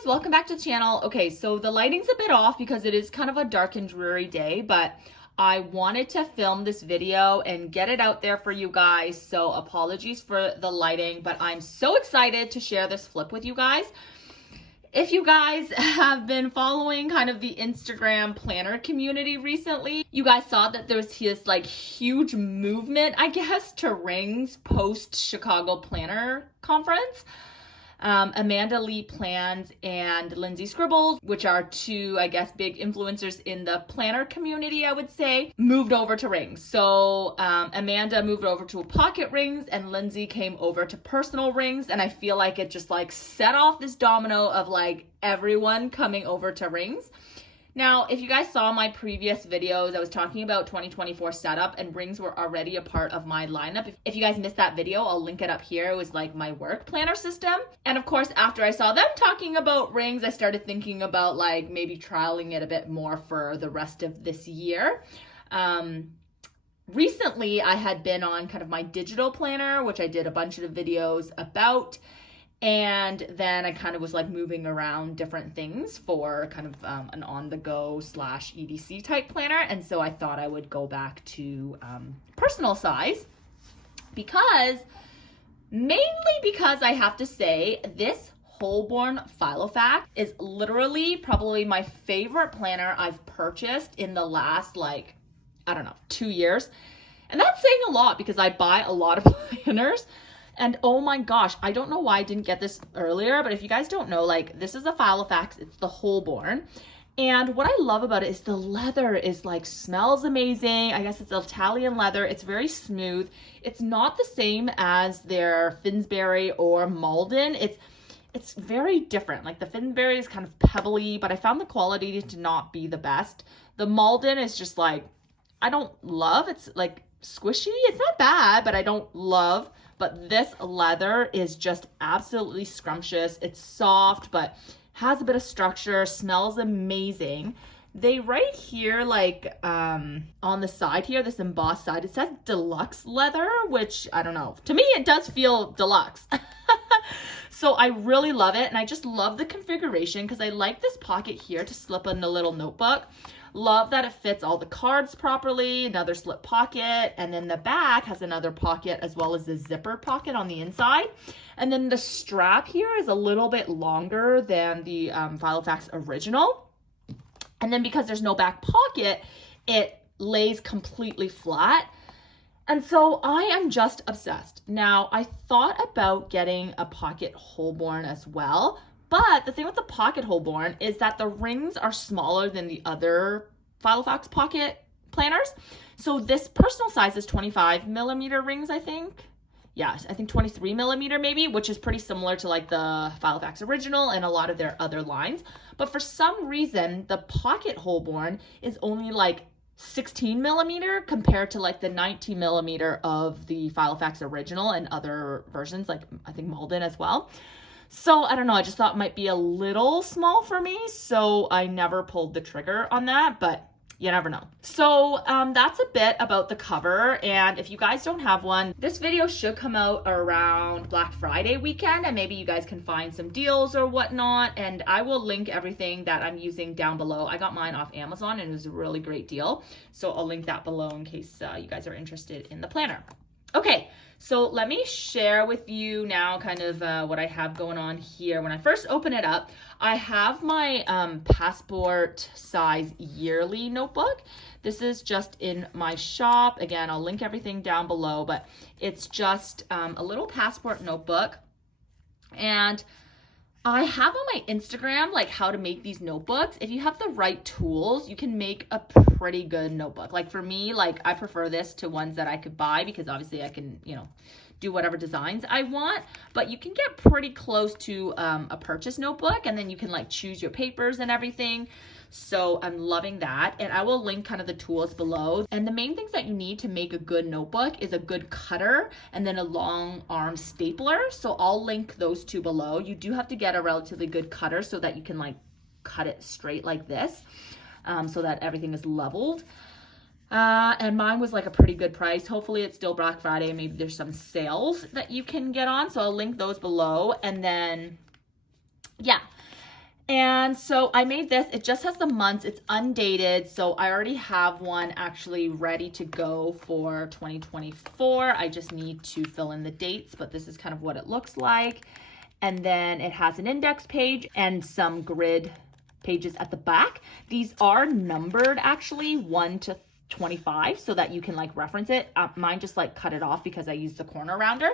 guys, welcome back to the channel. Okay, so the lighting's a bit off because it is kind of a dark and dreary day, but I wanted to film this video and get it out there for you guys. So apologies for the lighting, but I'm so excited to share this flip with you guys. If you guys have been following kind of the Instagram planner community recently, you guys saw that there was this like huge movement, I guess, to rings post Chicago Planner Conference. Amanda Lee Plans and Lindsay Scribbles, which are two, I guess, big influencers in the planner community, I would say, moved over to rings. So Amanda moved over to pocket rings and Lindsay came over to personal rings. And I feel like it just like set off this domino of like everyone coming over to rings. Now, if you guys saw my previous videos, I was talking about 2024 setup and rings were already a part of my lineup. If you guys missed that video, I'll link it up here. It was like my work planner system. And of course, after I saw them talking about rings, I started thinking about like maybe trialing it a bit more for the rest of this year. Recently, I had been on kind of my digital planner, which I did a bunch of videos about. And then I kind of was like moving around different things for kind of an on-the-go / EDC type planner. And so I thought I would go back to personal size mainly because I have to say this Holborn Filofax is literally probably my favorite planner I've purchased in the last like, I don't know, 2 years. And that's saying a lot because I buy a lot of planners. And oh my gosh, I don't know why I didn't get this earlier, but if you guys don't know, like this is a Filofax, it's the Holborn. And what I love about it is the leather is like, smells amazing. I guess it's Italian leather. It's very smooth. It's not the same as their Finsbury or Malden. It's very different. Like the Finsbury is kind of pebbly, but I found the quality to not be the best. The Malden is just like, I don't love. It's like squishy. It's not bad, but I don't love. But this leather is just absolutely scrumptious. It's soft, but has a bit of structure, smells amazing. They right here, like on the side here, this embossed side, it says deluxe leather, which I don't know. To me, it does feel deluxe. So I really love it. And I just love the configuration because I like this pocket here to slip in a little notebook. Love that it fits all the cards properly, another slip pocket, and then the back has another pocket as well as the zipper pocket on the inside. And then the strap here is a little bit longer than the Filofax original. And then because there's no back pocket, it lays completely flat. And so I am just obsessed. Now, I thought about getting a pocket Holborn as well. But the thing with the pocket Holborn is that the rings are smaller than the other Filofax pocket planners. So this personal size is 25 millimeter rings, I think. Yes, I think 23 millimeter maybe, which is pretty similar to like the Filofax original and a lot of their other lines. But for some reason, the pocket Holborn is only like 16 millimeter compared to like the 19 millimeter of the Filofax original and other versions, like I think Malden as well. So I don't know, I just thought it might be a little small for me, so I never pulled the trigger on that, but you never know. So that's a bit about the cover, and if you guys don't have one, this video should come out around Black Friday weekend, and maybe you guys can find some deals or whatnot, and I will link everything that I'm using down below. I got mine off Amazon, and it was a really great deal, so I'll link that below in case you guys are interested in the planner. Okay, so let me share with you now kind of what I have going on here. When I first open it up, I have my passport size yearly notebook. This is just in my shop. Again, I'll link everything down below, but it's just a little passport notebook. And I have on my Instagram like how to make these notebooks. If you have the right tools, you can make a pretty good notebook. Like for me, like I prefer this to ones that I could buy because obviously I can, you know, do whatever designs I want, but you can get pretty close to a purchase notebook, and then you can like choose your papers and everything. So I'm loving that, and I will link kind of the tools below. And the main things that you need to make a good notebook is a good cutter and then a long arm stapler. So I'll link those two below. You do have to get a relatively good cutter so that you can like cut it straight like this, so that everything is leveled. And mine was like a pretty good price. Hopefully it's still Black Friday. Maybe there's some sales that you can get on. So I'll link those below. And then, yeah. And so I made this, it just has the months, it's undated, so I already have one actually ready to go for 2024. I just need to fill in the dates, but this is kind of what it looks like. And then it has an index page and some grid pages at the back. These are numbered actually 1 to 25 so that you can like reference it. Mine just like cut it off because I used the corner rounder,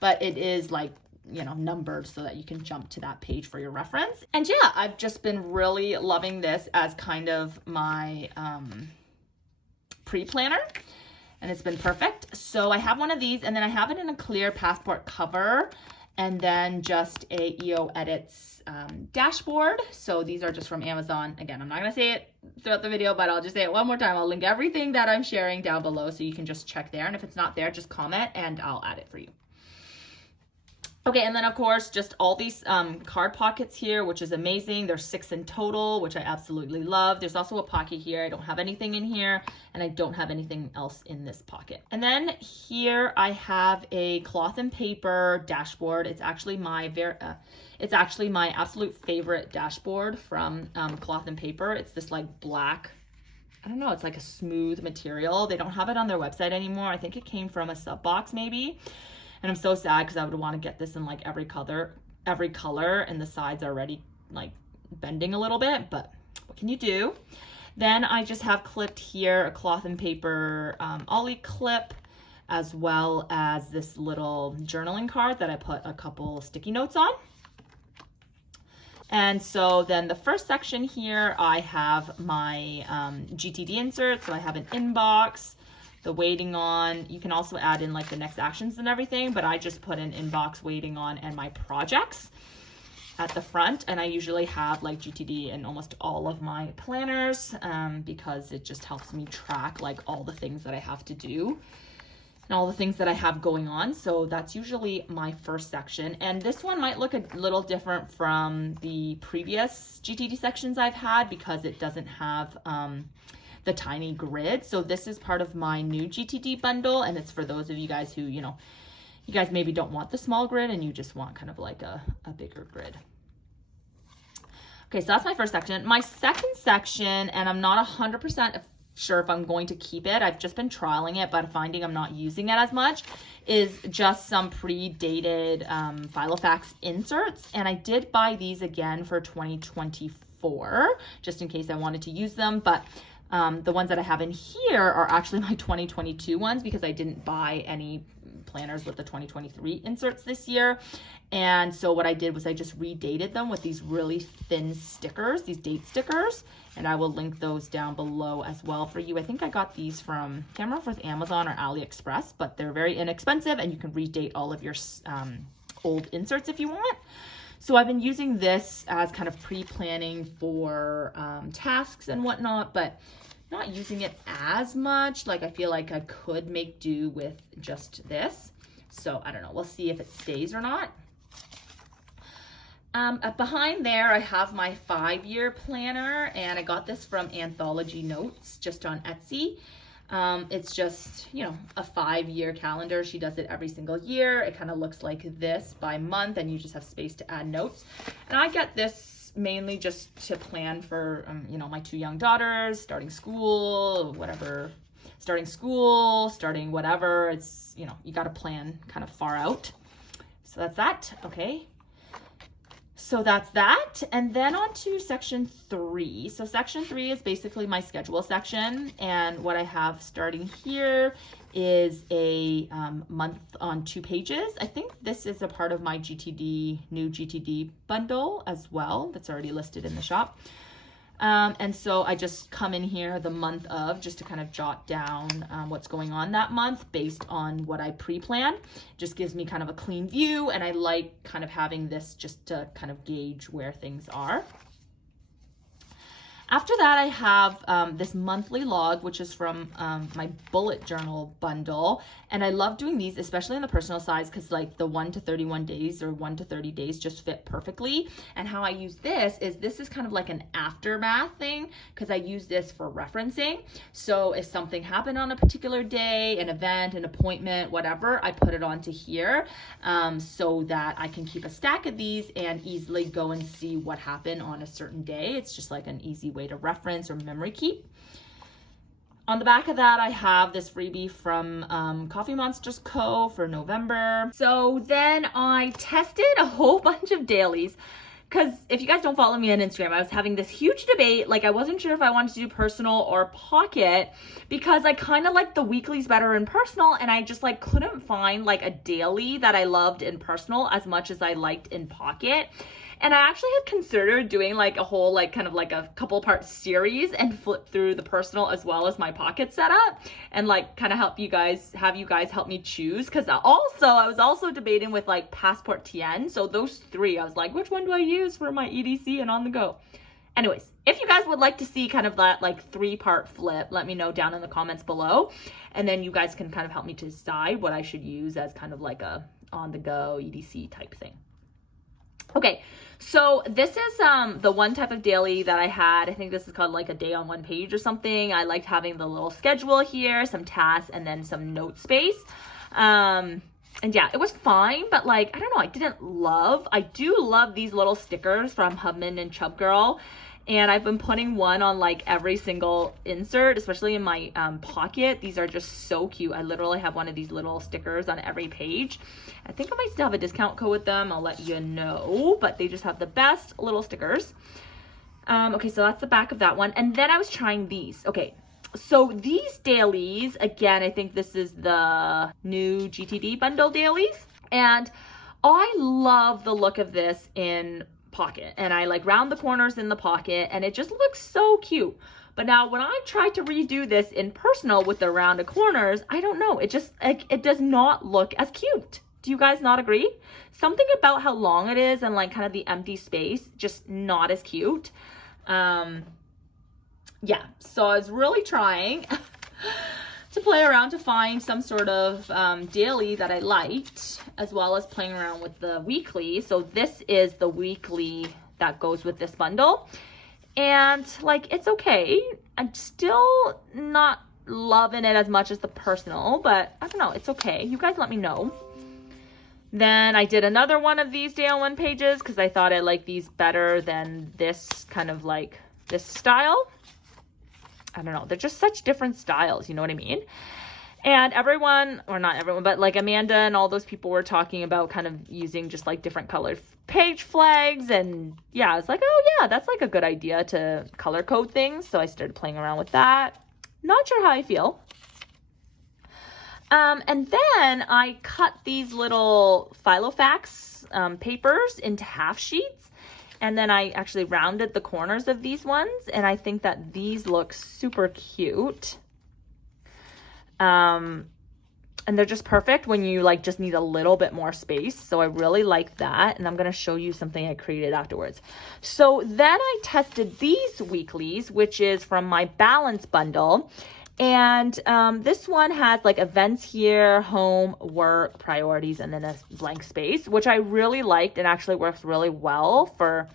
but it is like, you know, numbered so that you can jump to that page for your reference. And yeah, I've just been really loving this as kind of my pre-planner, and it's been perfect. So I have one of these, and then I have it in a clear passport cover, and then just a EO Edits dashboard. So these are just from Amazon. Again, I'm not gonna say it throughout the video, but I'll just say it one more time. I'll link everything that I'm sharing down below so you can just check there. And if it's not there, just comment and I'll add it for you. Okay, and then of course, just all these card pockets here, which is amazing. There's 6 in total, which I absolutely love. There's also a pocket here. I don't have anything in here, and I don't have anything else in this pocket. And then here I have a cloth and paper dashboard. It's actually my absolute favorite dashboard from Cloth and Paper. It's this like black, I don't know, it's like a smooth material. They don't have it on their website anymore. I think it came from a sub box maybe. And I'm so sad because I would want to get this in like every color, and the sides are already like bending a little bit, but what can you do? Then I just have clipped here a cloth and paper ollie clip, as well as this little journaling card that I put a couple sticky notes on. And so then the first section here, I have my GTD insert. So I have an inbox, the waiting on. You can also add in like the next actions and everything, but I just put an inbox, waiting on, and my projects at the front. And I usually have like GTD in almost all of my planners because it just helps me track like all the things that I have to do and all the things that I have going on. So that's usually my first section. And this one might look a little different from the previous GTD sections I've had because it doesn't have the tiny grid. So this is part of my new GTD bundle, and it's for those of you guys who, you know, you guys maybe don't want the small grid and you just want kind of like a bigger grid. Okay, so that's my first section. My second section, and I'm not 100% sure if I'm going to keep it, I've just been trialing it, but finding I'm not using it as much, is just some pre-dated Filofax inserts. And I did buy these again for 2024, just in case I wanted to use them, but the ones that I have in here are actually my 2022 ones because I didn't buy any planners with the 2023 inserts this year. And so what I did was I just redated them with these really thin stickers, these date stickers, and I will link those down below as well for you. I think I got these from, I can't remember if it was Amazon or AliExpress, but they're very inexpensive and you can redate all of your old inserts if you want. So I've been using this as kind of pre-planning for tasks and whatnot, but not using it as much. Like I feel like I could make do with just this. So I don't know, we'll see if it stays or not. Behind there, I have my 5-year planner, and I got this from Anthology Notes just on Etsy. It's just, you know, a 5-year calendar. She does it every single year. It kind of looks like this by month, and you just have space to add notes. And I get this mainly just to plan for, you know, my 2 young daughters starting school, whatever, starting whatever. It's, you know, you got to plan kind of far out. So that's that. Okay. So that's that. And then on to section 3. So section 3 is basically my schedule section. And what I have starting here is a month on 2 pages. I think this is a part of my new GTD bundle as well. That's already listed in the shop. And so I just come in here the month of just to kind of jot down what's going on that month based on what I pre-plan. Just gives me kind of a clean view, and I like kind of having this just to kind of gauge where things are. After that, I have this monthly log, which is from my bullet journal bundle. And I love doing these, especially in the personal size, because like the 1 to 31 days or 1 to 30 days just fit perfectly. And how I use this is kind of like an aftermath thing, because I use this for referencing. So if something happened on a particular day, an event, an appointment, whatever, I put it onto here so that I can keep a stack of these and easily go and see what happened on a certain day. It's just like an easy way to reference or memory keep. On the back of that, I have this freebie from Coffee Monsters Co. for November. So then I tested a whole bunch of dailies, because if you guys don't follow me on Instagram, I was having this huge debate. Like, I wasn't sure if I wanted to do personal or pocket, because I kind of like the weeklies better in personal, and I just like couldn't find like a daily that I loved in personal as much as I liked in pocket. And I actually had considered doing like a whole like kind of like a couple part series and flip through the personal as well as my pocket setup, and like kind of have you guys help me choose, because also I was also debating with like Passport TN. So those three, I was like, which one do I use for my EDC and on the go? Anyways, if you guys would like to see kind of that like 3-part flip, let me know down in the comments below, and then you guys can kind of help me to decide what I should use as kind of like a on the go EDC type thing. Okay, so this is the one type of daily that I had. I think this is called like a day on one page or something. I liked having the little schedule here, some tasks, and then some note space. And yeah, it was fine, but like, I don't know, I do love these little stickers from Hubman and Chub Girl. And I've been putting one on like every single insert, especially in my pocket. These are just so cute. I literally have one of these little stickers on every page. I think I might still have a discount code with them. I'll let you know, but they just have the best little stickers. Okay, so that's the back of that one. And then I was trying these. Okay, so these dailies, again, I think this is the new GTD bundle dailies. And I love the look of this in pocket, and I like round the corners in the pocket, and it just looks so cute. But now when I tried to redo this in personal with the rounded corners, I don't know, it just like it does not look as cute. Do you guys not agree? Something about how long it is and like kind of the empty space, just not as cute. Yeah, so I was really trying to play around to find some sort of daily that I liked, as well as playing around with the weekly. So this is the weekly that goes with this bundle. And like, it's okay. I'm still not loving it as much as the personal, but I don't know, it's okay. You guys let me know. Then I did another one of these day on one pages, because I thought I liked these better than this kind of like this style. I don't know, they're just such different styles, you know what I mean? And everyone, or not everyone, but like Amanda and all those people were talking about kind of using just like different colored page flags. And yeah, it's like, oh yeah, that's like a good idea to color code things. So I started playing around with that. Not sure how I feel. And then I cut these little Filofax papers into half sheets. And then I actually rounded the corners of these ones, and I think that these look super cute. And they're just perfect when you like just need a little bit more space. So I really like that. And I'm going to show you something I created afterwards. So then I tested these weeklies, which is from my balance bundle. And this one has like events here, home, work, priorities, and then a blank space, which I really liked and actually works really well for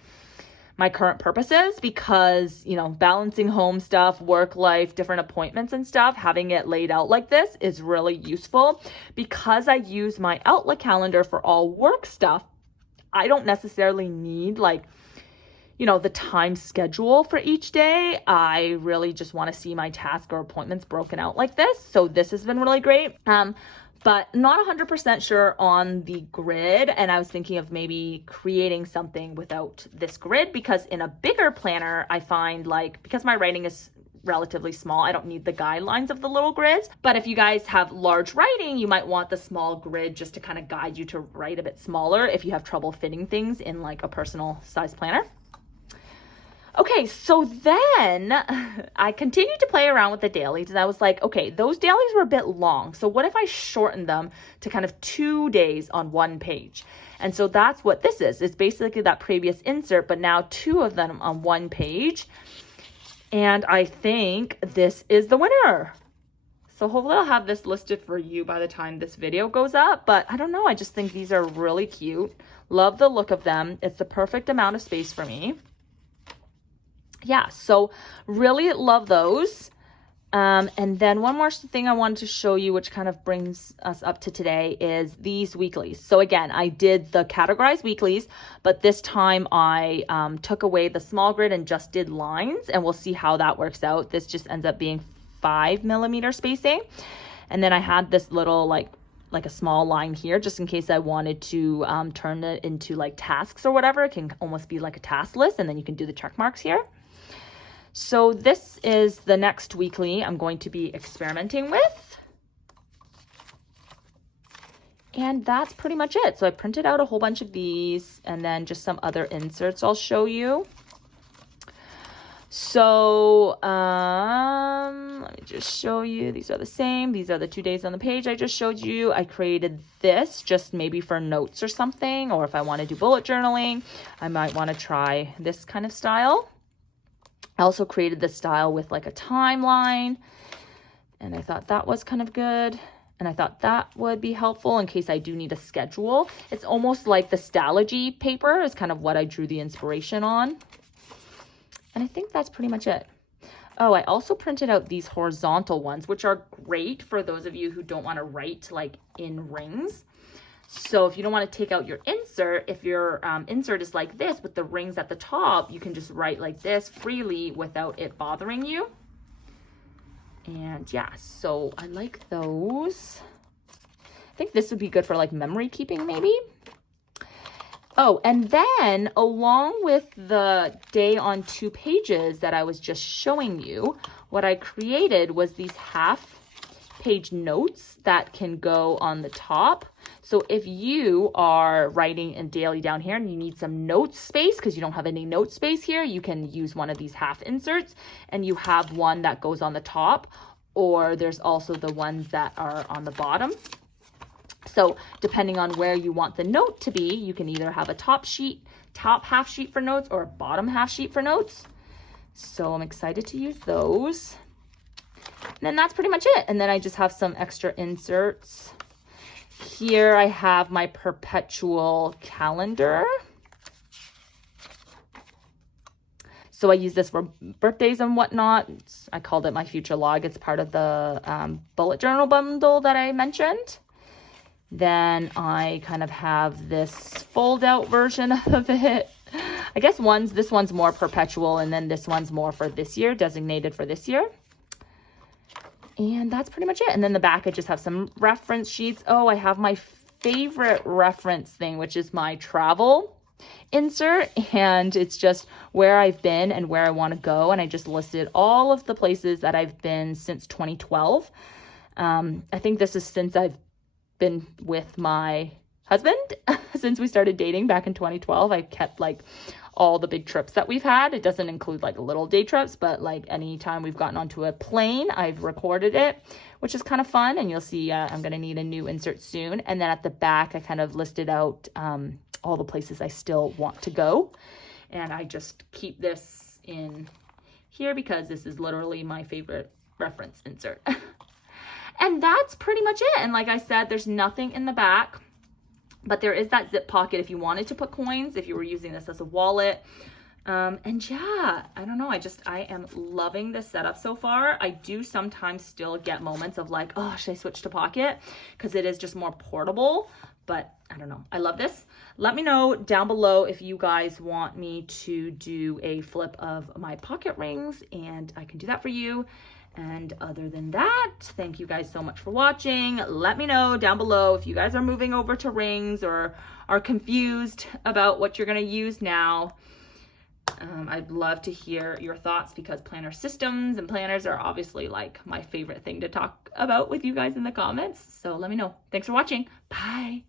my current purposes, because, you know, balancing home stuff, work life, different appointments and stuff, having it laid out like this is really useful. Because I use my Outlook calendar for all work stuff, I don't necessarily need like, you know, the time schedule for each day. I really just want to see my task or appointments broken out like this. So this has been really great. But not 100% sure on the grid. And I was thinking of maybe creating something without this grid, because in a bigger planner, I find like, because my writing is relatively small, I don't need the guidelines of the little grids. But if you guys have large writing, you might want the small grid just to kind of guide you to write a bit smaller if you have trouble fitting things in like a personal size planner. Okay, so then I continued to play around with the dailies, and I was like, okay, those dailies were a bit long. So what if I shortened them to kind of 2 days on one page? And so that's what this is. It's basically that previous insert, but now 2 of them on one page. And I think this is the winner. So hopefully I'll have this listed for you by the time this video goes up, but I don't know. I just think these are really cute. Love the look of them. It's the perfect amount of space for me. Yeah, so really love those. And then one more thing I wanted to show you, which kind of brings us up to today, is these weeklies. So again, I did the categorized weeklies, but this time I took away the small grid and just did lines, and we'll see how that works out. This just ends up being 5mm spacing. And then I had this little like a small line here, just in case I wanted to turn it into like tasks or whatever. It can almost be like a task list, and then you can do the check marks here. So this is the next weekly I'm going to be experimenting with. And that's pretty much it. So I printed out a whole bunch of these and then just some other inserts I'll show you. So let me just show you. These are the same. These are the 2 days on the page I just showed you. I created this just maybe for notes or something, or if I want to do bullet journaling, I might want to try this kind of style. I also created this style with like a timeline, and I thought that was kind of good. And I thought that would be helpful in case I do need a schedule. It's almost like the Stalogy paper is kind of what I drew the inspiration on. And I think that's pretty much it. Oh, I also printed out these horizontal ones, which are great for those of you who don't want to write like in rings. So if you don't want to take out your insert, if your insert is like this with the rings at the top, you can just write like this freely without it bothering you. And yeah, so I like those. I think this would be good for like memory keeping maybe. Oh, and then along with the day on 2 pages that I was just showing you, what I created was these half-page notes that can go on the top. So if you are writing in daily down here and you need some note space because you don't have any note space here, you can use one of these half inserts, and you have one that goes on the top, or there's also the ones that are on the bottom. So depending on where you want the note to be, you can either have a top half sheet for notes or a bottom half sheet for notes. So I'm excited to use those. And then that's pretty much it. And then I just have some extra inserts. Here I have my perpetual calendar. So I use this for birthdays and whatnot. I called it my future log. It's part of the bullet journal bundle that I mentioned. Then I kind of have this fold out version of it. I guess this one's more perpetual, and then this one's more for this year, designated for this year. And that's pretty much it. And then the back, I just have some reference sheets. Oh, I have my favorite reference thing, which is my travel insert. And it's just where I've been and where I want to go. And I just listed all of the places that I've been since 2012. I think this is since I've been with my husband. Since we started dating back in 2012, I kept like all the big trips that we've had. It doesn't include like little day trips, but like anytime we've gotten onto a plane, I've recorded it, which is kind of fun. And you'll see I'm going to need a new insert soon. And then at the back, I kind of listed out all the places I still want to go. And I just keep this in here because this is literally my favorite reference insert. And that's pretty much it. And like I said, there's nothing in the back, but there is that zip pocket if you wanted to put coins, if you were using this as a wallet. And yeah, I don't know. I am loving this setup so far. I do sometimes still get moments of like, oh, should I switch to pocket? Because it is just more portable, but I don't know. I love this. Let me know down below if you guys want me to do a flip of my pocket rings, and I can do that for you. And other than that, thank you guys so much for watching. Let me know down below if you guys are moving over to rings or are confused about what you're going to use now. I'd love to hear your thoughts because planner systems and planners are obviously like my favorite thing to talk about with you guys in the comments. So let me know. Thanks for watching. Bye.